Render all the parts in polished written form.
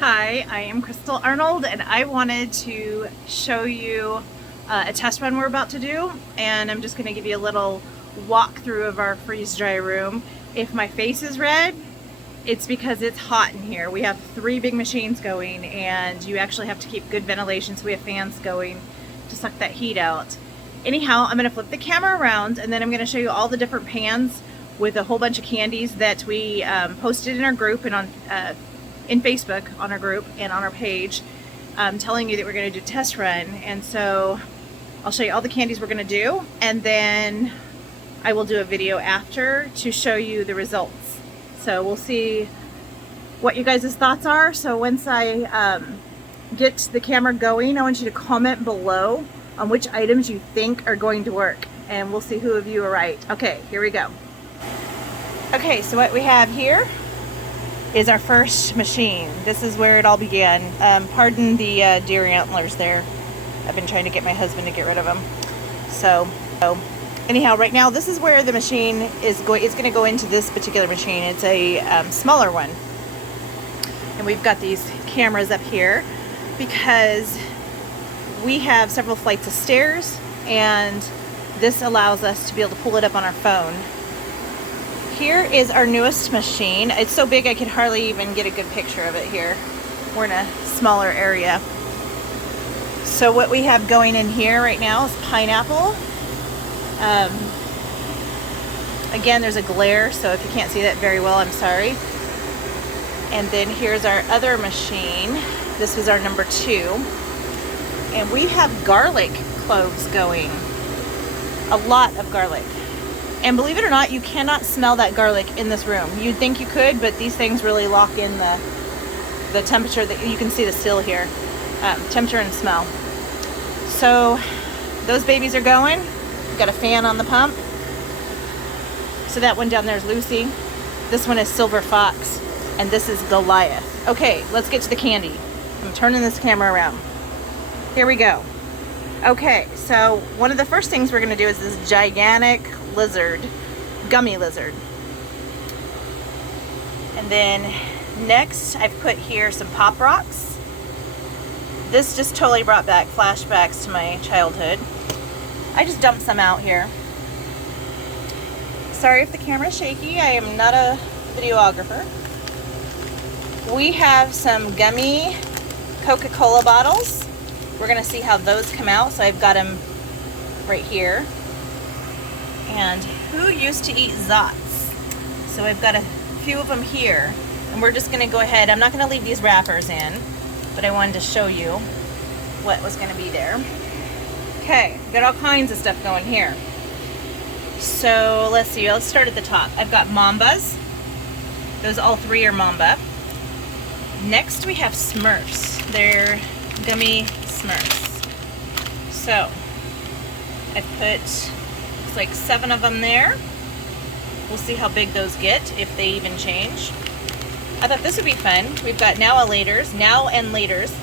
Hi, I am Crystal Arnold, and I wanted to show you a test run we're about to do, and I'm just going to give you a little walkthrough of our freeze-dry room. If my face is red, it's because it's hot in here. We have 3 big machines going, and you actually have to keep good ventilation, so we have fans going to suck that heat out. Anyhow, I'm going to flip the camera around, and then I'm going to show you all the different pans with a whole bunch of candies that we posted in our group and on in Facebook on our group and on our page, telling you that we're going to do a test run. And so I'll show you all the candies we're going to do, and then I will do a video after to show you the results. So we'll see what you guys' thoughts are. So once I get the camera going, I want you to comment below on which items you think are going to work, and we'll see who of you are right. Okay, here we go. Okay, so what we have here is our first machine. This is where it all began. Pardon the deer antlers there. I've been trying to get my husband to get rid of them. So anyhow, right now this is where the machine is going. It's going to go into this particular machine. It's a smaller one, and we've got these cameras up here because we have several flights of stairs, and this allows us to be able to pull it up on our phone. Here is our newest machine. It's so big I could hardly even get a good picture of it here. We're in a smaller area. So what we have going in here right now is pineapple. Again, there's a glare, so if you can't see that very well, I'm sorry. And then here's our other machine. This was our number 2. And we have garlic cloves going. A lot of garlic. And believe it or not, you cannot smell that garlic in this room. You'd think you could, but these things really lock in the temperature. That you can see the still here, temperature and smell. So those babies are going. We've got a fan on the pump. So that one down there is Lucy. This one is Silver Fox, and this is Goliath. Okay, let's get to the candy. I'm turning this camera around. Here we go. Okay, so one of the first things we're gonna do is this gigantic lizard, gummy lizard. And then next I've put here some Pop Rocks. This just totally brought back flashbacks to my childhood. I just dumped some out here. Sorry if the camera's shaky, I am not a videographer. We have some gummy Coca-Cola bottles. We're gonna see how those come out, so I've got them right here. And who used to eat Zots? So I've got a few of them here, and we're just gonna go ahead. I'm not gonna leave these wrappers in, but I wanted to show you what was gonna be there. Okay, got all kinds of stuff going here. So let's see, let's start at the top. I've got Mambas. Those all 3 are Mamba. Next we have Smurfs. They're gummy Smurfs. So I put like 7 of them there. We'll see how big those get, if they even change. I thought this would be fun. We've got Now and Laters,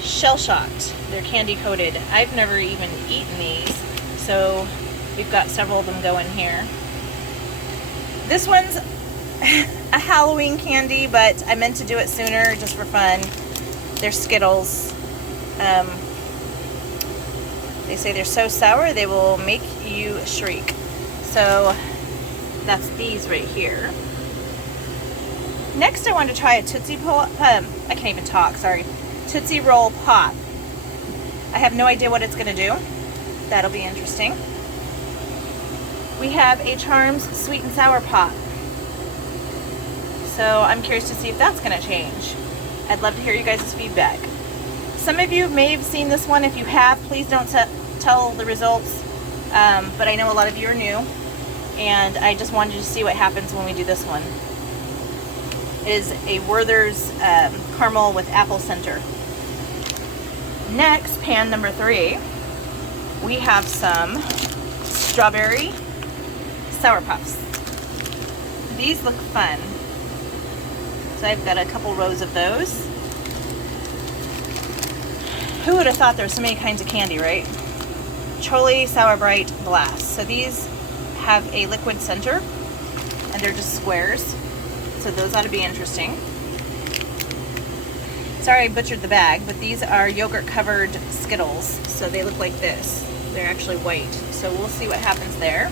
Shell Shocked. They're candy coated. I've never even eaten these, so we've got several of them going here. This one's a Halloween candy, but I meant to do it sooner just for fun. They're Skittles. They say they're so sour they will make you shriek. So that's these right here. Next I wanted to try a Tootsie Pop, I can't even talk, sorry. Tootsie Roll Pop. I have no idea what it's gonna do. That'll be interesting. We have a Charms Sweet and Sour Pop. So I'm curious to see if that's gonna change. I'd love to hear you guys' feedback. Some of you may have seen this one. If you have, please don't tell the results. But I know a lot of you are new, and I just wanted to see what happens when we do this one. It is a Werther's caramel with apple center. Next, pan number 3, we have some strawberry Sour Puffs. These look fun. So I've got a couple rows of those. Who would have thought there were so many kinds of candy, right? Trolli Sour Bright Blast. So these have a liquid center, and they're just squares. So those ought to be interesting. Sorry I butchered the bag, but these are yogurt covered Skittles. So they look like this. They're actually white. So we'll see what happens there.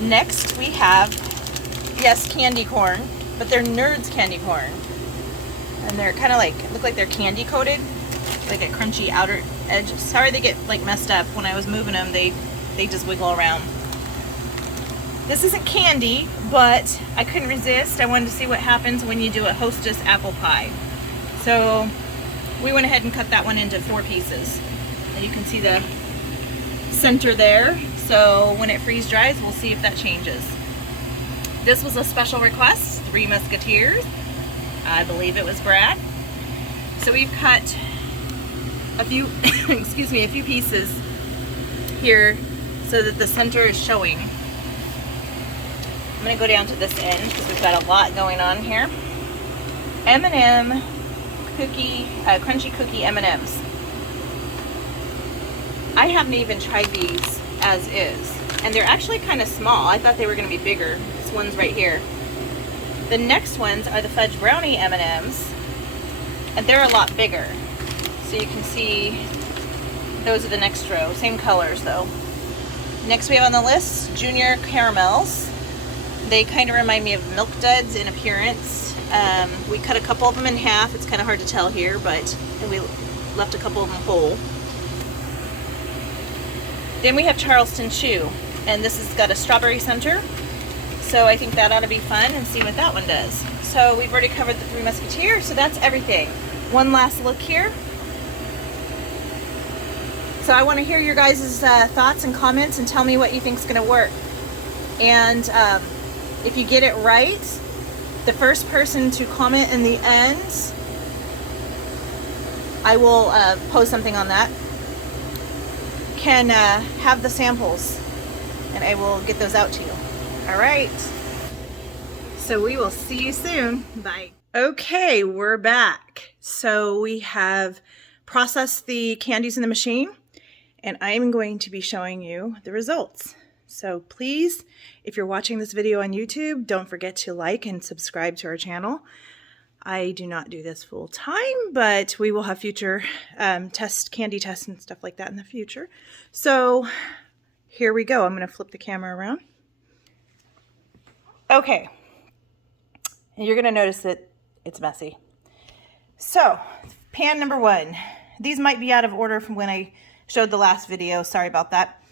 Next we have, yes, candy corn, but they're Nerds candy corn. And they're kind of like, look like they're candy coated, like a crunchy outer edge. Sorry they get like messed up. When I was moving them, they just wiggle around. This isn't candy, but I couldn't resist. I wanted to see what happens when you do a Hostess apple pie. So we went ahead and cut that one into 4 pieces. And you can see the center there. So when it freeze dries, we'll see if that changes. This was a special request, Three Musketeers. I believe it was Brad. So we've cut a few, excuse me, a few pieces here so that the center is showing. I'm gonna go down to this end because we've got a lot going on here. M&M cookie, crunchy cookie M&Ms. I haven't even tried these as is, and they're actually kind of small. I thought they were gonna be bigger. This one's right here. The next ones are the fudge brownie M&Ms, and they're a lot bigger. So you can see those are the next row. Same colors though. Next we have on the list Junior Caramels. They kind of remind me of Milk Duds in appearance. We cut a couple of them in half. It's kind of hard to tell here, but we left a couple of them whole. Then we have Charleston Chew, and this has got a strawberry center. So I think that ought to be fun and see what that one does. So we've already covered the Three Musketeers, so that's everything. One last look here. So I want to hear your guys' thoughts and comments and tell me what you think is going to work. And if you get it right, the first person to comment in the end, I will post something on that, can have the samples, and I will get those out to you. All right, so we will see you soon. Bye. Okay, we're back. So we have processed the candies in the machine, and I'm going to be showing you the results. So please, if you're watching this video on YouTube, don't forget to like and subscribe to our channel. I do not do this full time, but we will have future candy tests and stuff like that in the future. So here we go. I'm going to flip the camera around. Okay, and you're going to notice that it's messy. So, pan number 1. These might be out of order from when I showed the last video. Sorry about that.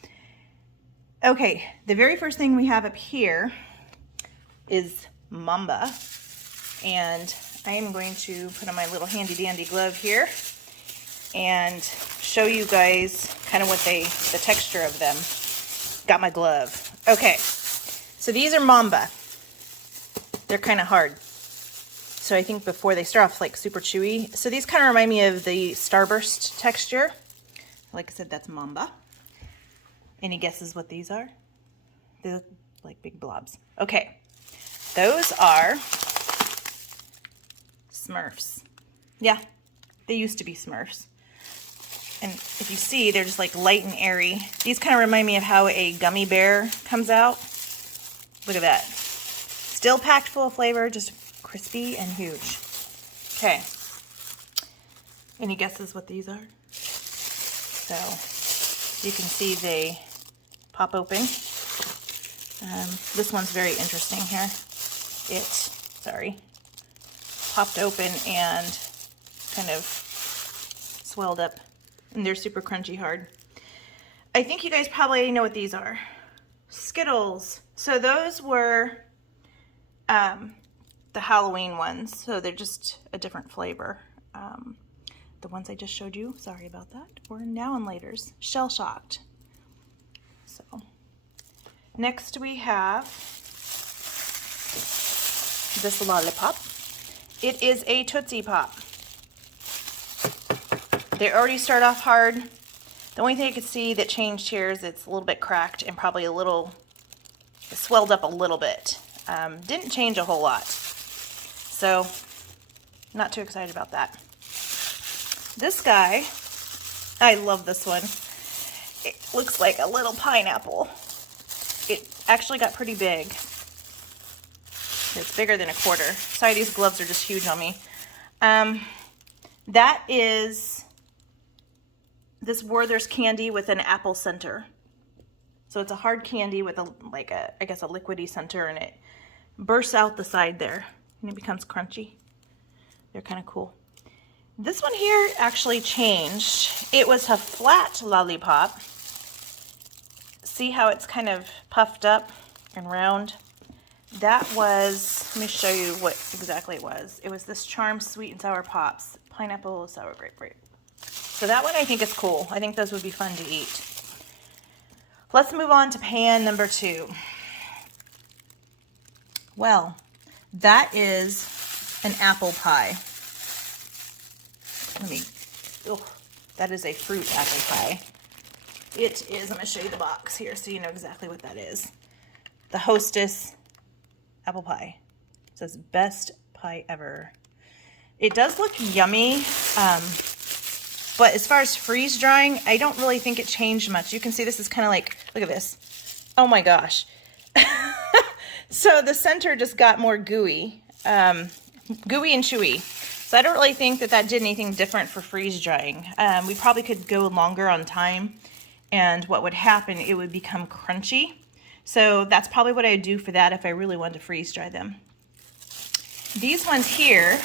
Okay, the very first thing we have up here is Mamba. And I am going to put on my little handy dandy glove here and show you guys kind of what the texture of them. Got my glove. Okay, so these are Mamba. They're kind of hard. So I think before they start off like super chewy. So these kind of remind me of the Starburst texture. Like I said, that's Mamba. Any guesses what these are? They look like big blobs. Okay, those are Smurfs. Yeah, they used to be Smurfs. And if you see, they're just like light and airy. These kind of remind me of how a gummy bear comes out. Look at that. Still packed full of flavor, just crispy and huge. Okay. Any guesses what these are? So you can see they pop open. This one's very interesting here. It popped open and kind of swelled up, and they're super crunchy hard. I think you guys probably know what these are. Skittles. So those were the Halloween ones, so they're just a different flavor. The ones I just showed you, sorry about that, were Now and Laters, Shell Shocked. So next we have this lollipop. It is a Tootsie Pop. They already start off hard. The only thing I could see that changed here is it's a little bit cracked and probably a little swelled up a little bit. Didn't change a whole lot. So, not too excited about that. This guy, I love this one. It looks like a little pineapple. It actually got pretty big. It's bigger than a quarter. Sorry, these gloves are just huge on me. That is this Werther's candy with an apple center. So it's a hard candy with I guess a liquidy center, and it bursts out the side there and it becomes crunchy. They're kind of cool. This one here actually changed. It was a flat lollipop. See how it's kind of puffed up and round? That was, let me show you what exactly it was. It was this Charm Sweet and Sour Pops, pineapple, sour grapefruit. So that one I think is cool. I think those would be fun to eat. Let's move on to pan number 2. Well, that is an apple pie. That is a fruit apple pie. It is, I'm going to show you the box here so you know exactly what that is. The Hostess apple pie. It says best pie ever. It does look yummy, but as far as freeze drying, I don't really think it changed much. You can see this is kind of like, look at this. Oh my gosh. So the center just got more gooey, gooey and chewy. So I don't really think that that did anything different for freeze drying. We probably could go longer on time, and what would happen, it would become crunchy. So that's probably what I'd do for that if I really wanted to freeze dry them. These ones here,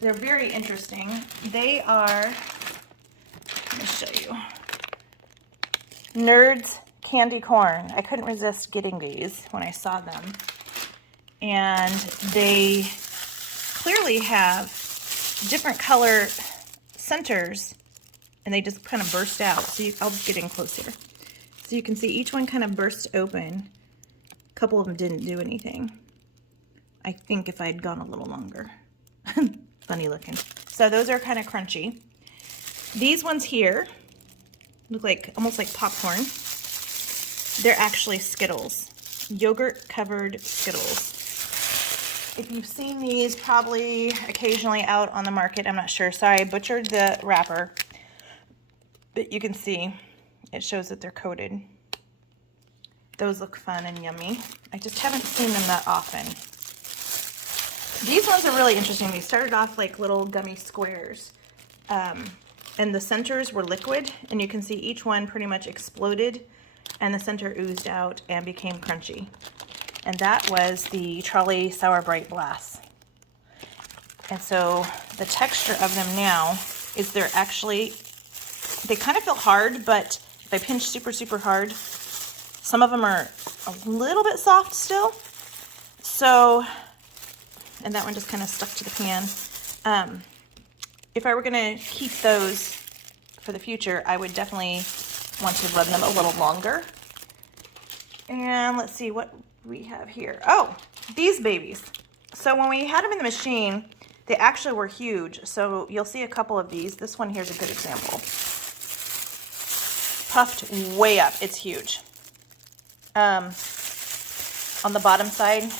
they're very interesting. They are, let me show you, Nerds Candy Corn. I couldn't resist getting these when I saw them. And they clearly have different color centers, and they just kind of burst out. So I'll just get in close here. So you can see each one kind of burst open. A couple of them didn't do anything. I think if I had gone a little longer. Funny looking. So those are kind of crunchy. These ones here look like almost like popcorn. They're actually Skittles, yogurt covered Skittles. If you've seen these probably occasionally out on the market, I'm not sure. Sorry, I butchered the wrapper, but you can see it shows that they're coated. Those look fun and yummy. I just haven't seen them that often. These ones are really interesting. They started off like little gummy squares, and the centers were liquid, and you can see each one pretty much exploded, and the center oozed out and became crunchy. And that was the Trolli Sour Bright Blast. And so the texture of them now is they're actually, they kind of feel hard, but if I pinch super, super hard, some of them are a little bit soft still. So, and that one just kind of stuck to the pan. If I were gonna keep those for the future, I would definitely want to run them a little longer. And let's see what we have here. Oh, these babies. So when we had them in the machine, they actually were huge. So you'll see a couple of these. This one here is a good example. Puffed way up. It's huge. On the bottom side,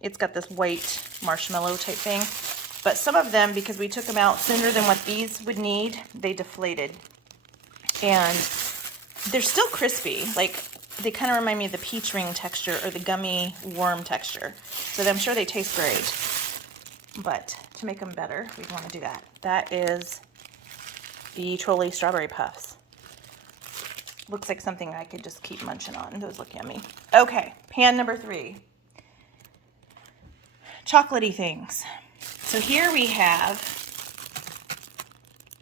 it's got this white marshmallow type thing. But some of them, because we took them out sooner than what these would need, they deflated. And they're still crispy. Like, they kind of remind me of the peach ring texture or the gummy worm texture. So I'm sure they taste great. But to make them better, we'd want to do that. That is the Trolli Strawberry Puffs. Looks like something I could just keep munching on. Those look yummy. Okay, pan number 3. Chocolatey things. So here we have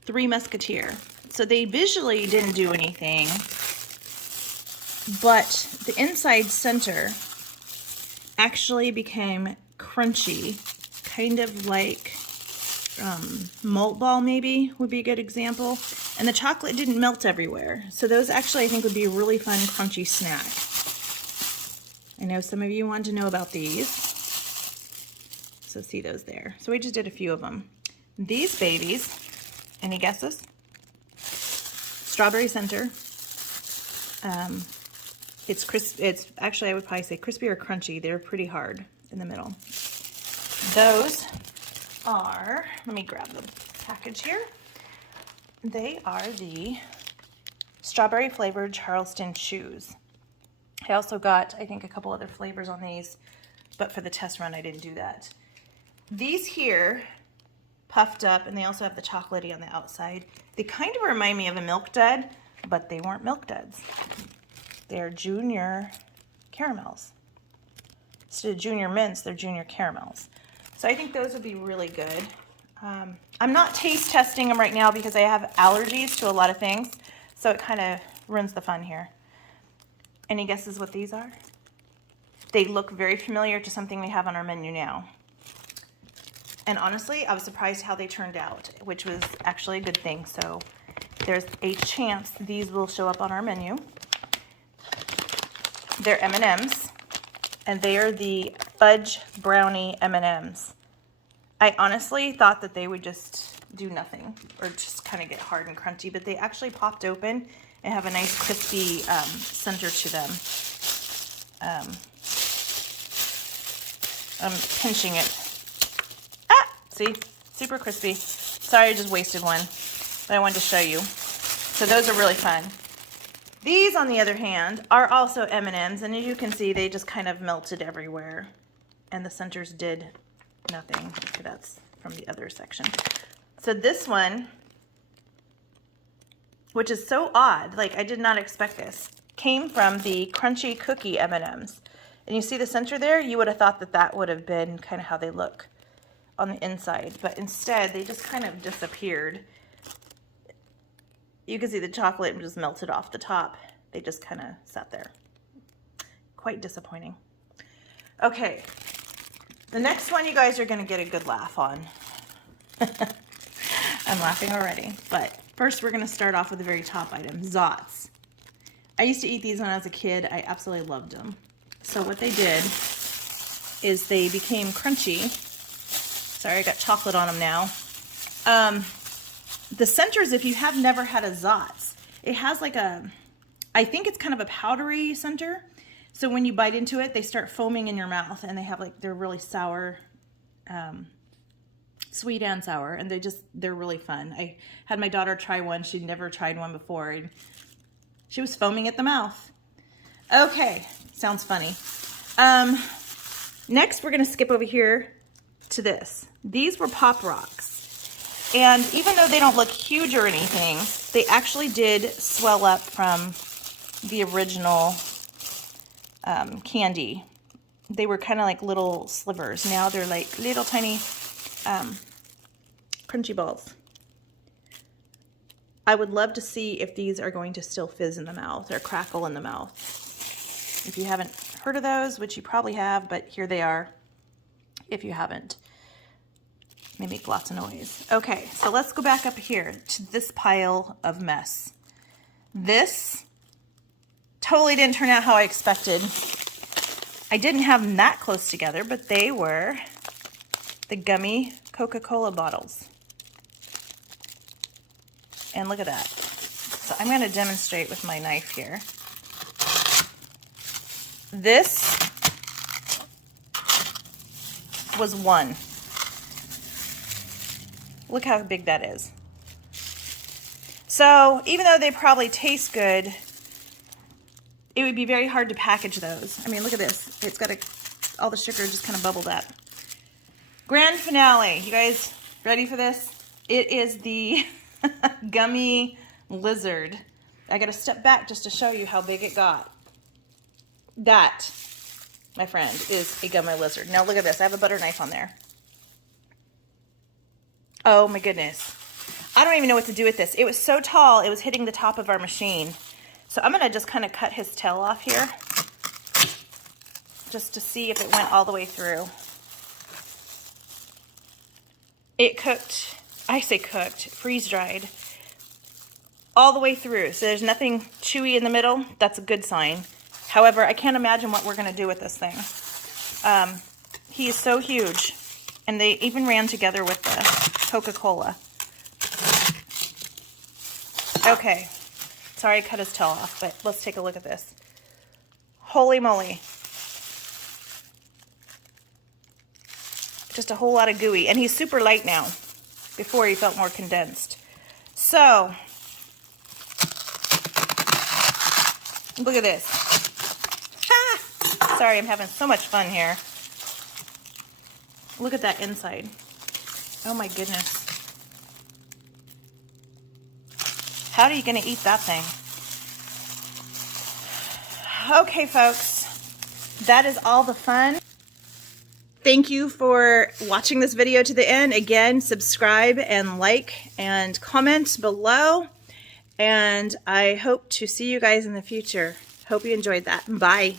Three Musketeer. So they visually didn't do anything, but the inside center actually became crunchy, kind of like malt ball maybe would be a good example. And the chocolate didn't melt everywhere. So those actually I think would be a really fun crunchy snack. I know some of you want to know about these. So see those there. So we just did a few of them. These babies, any guesses? Strawberry center. It's crisp. It's actually, I would probably say crispy or crunchy. They're pretty hard in the middle. Those are, let me grab the package here. They are the strawberry flavored Charleston Chews. I also got, I think, a couple other flavors on these, but for the test run, I didn't do that. These here puffed up, and they also have the chocolatey on the outside. They kind of remind me of a Milk Dud, but they weren't Milk Duds. They're junior caramels. Instead of junior mints, they're junior caramels. So I think those would be really good. I'm not taste testing them right now because I have allergies to a lot of things, so it kind of ruins the fun here. Any guesses what these are? They look very familiar to something we have on our menu now. And honestly, I was surprised how they turned out, which was actually a good thing. So there's a chance these will show up on our menu. They're M&Ms, and they are the Fudge Brownie M&Ms. I honestly thought that they would just do nothing or just kind of get hard and crunchy, but they actually popped open and have a nice crispy center to them. I'm pinching it. Ah, see, super crispy. Sorry, I just wasted one, but I wanted to show you. So those are really fun. These, on the other hand, are also M&Ms, and as you can see, they just kind of melted everywhere, and the centers did nothing. Okay, that's from the other section. So this one, which is so odd, like I did not expect this, came from the Crunchy Cookie M&Ms. And you see the center there? You would have thought that that would have been kind of how they look on the inside, but instead they just kind of disappeared. You can see the chocolate just melted off the top. They just kind of sat there. Quite disappointing. Okay, the next one you guys are going to get a good laugh on. I'm laughing already, but first we're going to start off with the very top item, Zotz. I used to eat these when I was a kid. I absolutely loved them. So what they did is they became crunchy. Sorry, I got chocolate on them now. The centers, if you have never had a Zotz, it has like a, I think it's kind of a powdery center. So when you bite into it, they start foaming in your mouth, and they have like, they're really sour, sweet and sour, and they're really fun. I had my daughter try one. She'd never tried one before, and she was foaming at the mouth. Okay, sounds funny. Next, we're gonna skip over here to this. These were Pop Rocks. And even though they don't look huge or anything, they actually did swell up from the original candy. They were kind of like little slivers. Now they're like little tiny crunchy balls. I would love to see if these are going to still fizz in the mouth or crackle in the mouth. If you haven't heard of those, which you probably have, but here they are if you haven't. They make lots of noise. Okay, so let's go back up here to this pile of mess. This totally didn't turn out how I expected. I didn't have them that close together, but they were the gummy Coca-Cola bottles. And look at that. So I'm going to demonstrate with my knife here. This was one. Look how big that is. So even though they probably taste good, it would be very hard to package those. I mean, look at this. It's got all the sugar just kind of bubbled up. Grand finale. You guys ready for this? It is the gummy lizard. I got to step back just to show you how big it got. That, my friend, is a gummy lizard. Now look at this. I have a butter knife on there. Oh my goodness. I don't even know what to do with this. It was so tall, it was hitting the top of our machine. So I'm going to just kind of cut his tail off here, just to see if it went all the way through. It cooked, I say cooked, freeze-dried, all the way through. So there's nothing chewy in the middle. That's a good sign. However, I can't imagine what we're going to do with this thing. He is so huge. And they even ran together with the Coca-Cola. Okay. Sorry I cut his tail off, but let's take a look at this. Holy moly. Just a whole lot of gooey. And he's super light now. Before he felt more condensed. So, look at this. Ha! Sorry, I'm having so much fun here. Look at that inside. Oh my goodness. How are you going to eat that thing? Okay, folks, that is all the fun. Thank you for watching this video to the end. Again, subscribe and like and comment below. And I hope to see you guys in the future. Hope you enjoyed that. Bye.